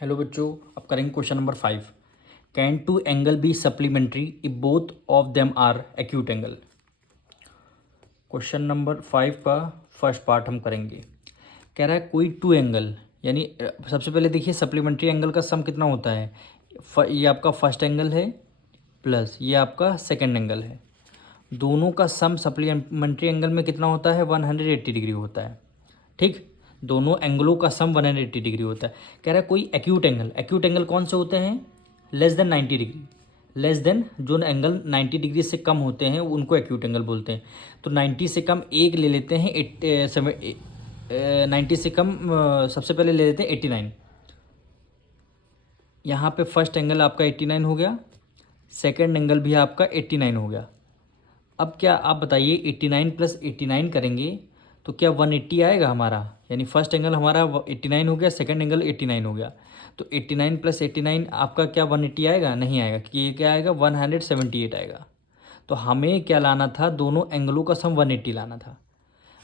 Hello बच्चों, अब करेंगे question number 5। Can two angle be supplementary if both of them are acute angle. Question number 5 का first part हम करेंगे। कह रहा है कोई टू एंगल, यानी सबसे पहले देखिए सप्लीमेंट्री एंगल का सम कितना होता है। ये आपका फर्स्ट एंगल है प्लस ये आपका सेकेंड एंगल है। दोनों का सम सप्लीमेंट्री एंगल में कितना होता है, 180 डिग्री होता है। ठीक, दोनों एंगलों का सम 180 डिग्री होता है। कह रहा है कोई एक्यूट एंगल, एक्यूट एंगल कौन से होते हैं, less than 90 degree, less than जो एंगल 90 डिग्री से कम होते हैं उनको एक्यूट एंगल बोलते हैं। तो 90 से कम एक ले लेते हैं, 90 से कम सबसे पहले ले लेते हैं 89। यहाँ पे फर्स्ट एंगल आपका 89 हो गया, सेकेंड एंगल भी आपका 89 हो गया। अब क्या आप बताइए, 89 प्लस 89 करेंगे तो क्या 180 आएगा हमारा, यानी फर्स्ट एंगल हमारा 89 हो गया, सेकंड एंगल 89 हो गया। तो 89 प्लस 89 आपका क्या 180 आएगा, नहीं आएगा, क्योंकि ये क्या आएगा 178 आएगा। तो हमें क्या लाना था, दोनों एंगलों का सम 180 लाना था।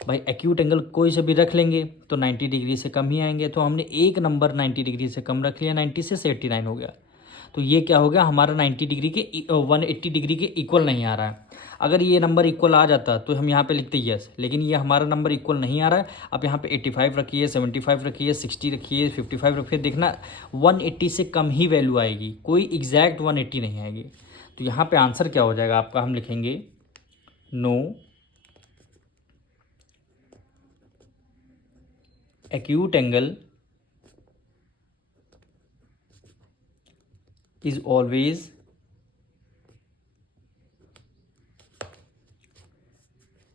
भाई एक्यूट एंगल कोई से भी रख लेंगे तो 90 डिग्री से कम ही आएंगे, तो हमने एक नंबर 90 डिग्री से कम रख लिया, 90 से 89 हो गया। तो ये क्या हो गया हमारा 90 डिग्री के 180 डिग्री के इक्वल नहीं आ रहा है। अगर ये नंबर इक्वल आ जाता तो हम यहाँ पे लिखते यस, लेकिन ये हमारा नंबर इक्वल नहीं आ रहा है। अब यहाँ पे 85 रखिए, 75 रखिए, 60 रखिए, 55 रखिए, देखना 180 से कम ही वैल्यू आएगी, कोई एग्जैक्ट 180 नहीं आएगी। तो यहाँ पे आंसर क्या हो जाएगा आपका, हम लिखेंगे no acute angle is always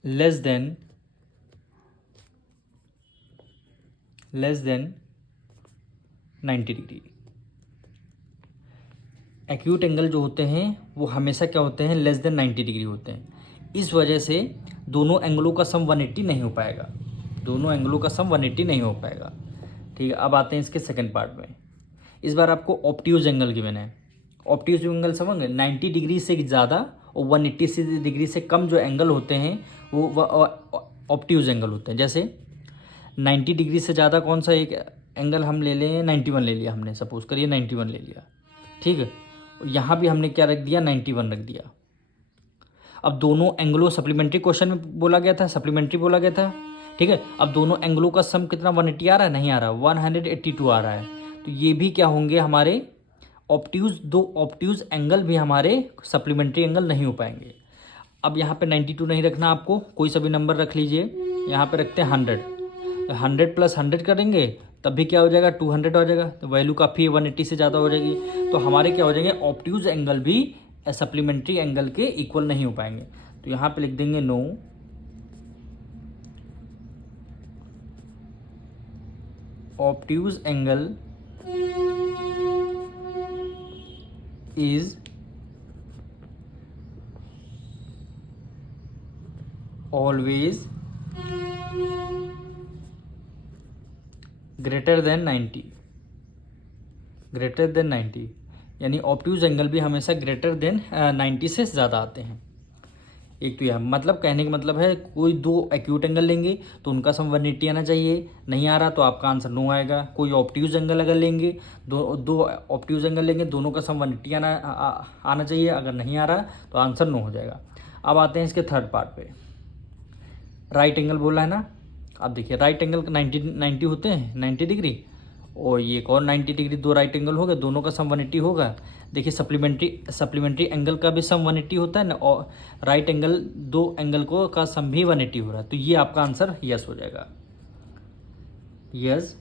less than 90 degree. Acute angle जो होते हैं वो हमेशा क्या होते हैं, लेस देन 90 डिग्री होते हैं। इस वजह से दोनों एंगलों का सम 180 नहीं हो पाएगा, दोनों एंगलों का सम 180 नहीं हो पाएगा। ठीक है, अब आते हैं इसके सेकंड पार्ट में। इस बार आपको ऑब्ट्यूज एंगल गिवन है। ऑब्ट्यूज एंगल समझ गए, 90 डिग्री से ज़्यादा और 180 डिग्री से कम जो एंगल होते हैं वो ऑब्ट्यूज एंगल होते हैं। जैसे 90 डिग्री से ज़्यादा कौन सा एक एंगल हम ले लें, 91 ले लिया हमने, सपोज करिए 91 ले लिया। ठीक है, यहाँ भी हमने क्या रख दिया, 91 रख दिया। अब दोनों एंगलों, सप्लीमेंट्री क्वेश्चन में बोला गया था, सप्लीमेंट्री बोला गया था। ठीक है, अब दोनों एंगलों का सम कितना 180 आ रहा है, नहीं आ रहा, 182 आ रहा है। तो ये भी क्या होंगे हमारे ऑब्ट्यूज, दो ऑब्ट्यूज एंगल भी हमारे सप्लीमेंट्री एंगल नहीं हो पाएंगे। अब यहाँ पे 92 नहीं रखना आपको, कोई सा भी नंबर रख लीजिए। यहाँ पे रखते हैं 100, 100 प्लस 100 करेंगे तब भी क्या हो जाएगा, 200 हो जाएगा। तो वैल्यू काफ़ी 180 से ज़्यादा हो जाएगी। तो हमारे क्या हो जाएंगे, ऑब्ट्यूज एंगल भी सप्लीमेंट्री एंगल के इक्वल नहीं हो पाएंगे। तो यहाँ पे लिख देंगे no obtuse angle is always greater than 90, greater than 90, यानी ऑब्ट्यूज एंगल भी हमेशा ग्रेटर देन 90 से ज़्यादा आते हैं। एक तो यह मतलब कहने का मतलब है, कोई दो एक्यूट एंगल लेंगे तो उनका सम 180 आना चाहिए, नहीं आ रहा तो आपका आंसर नो आएगा। कोई ऑब्ट्यूज एंगल अगर लेंगे, दो ऑब्ट्यूज एंगल लेंगे, दोनों का सम 180 आना चाहिए, अगर नहीं आ रहा तो आंसर नो हो जाएगा। अब आते हैं इसके थर्ड पार्ट पे। राइट एंगल बोला है ना, अब देखिए राइट एंगल 90 होते हैं, 90 डिग्री, और ये एक और 90 डिग्री, दो राइट एंगल हो गए, दोनों का सम 180 होगा। देखिए सप्लीमेंट्री एंगल का भी सम 180 होता है ना, और राइट एंगल, दो एंगल को का सम भी 180 हो रहा है। तो ये आपका आंसर यस हो जाएगा, yes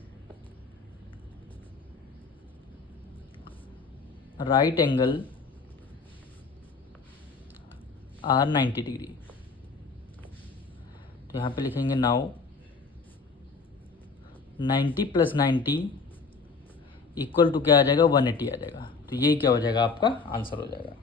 right angle are 90 degree. तो यहाँ पे लिखेंगे नाउ 90 प्लस 90 इक्वल टू क्या आ जाएगा, 180 आ जाएगा। तो ये क्या हो जाएगा, आपका आंसर हो जाएगा।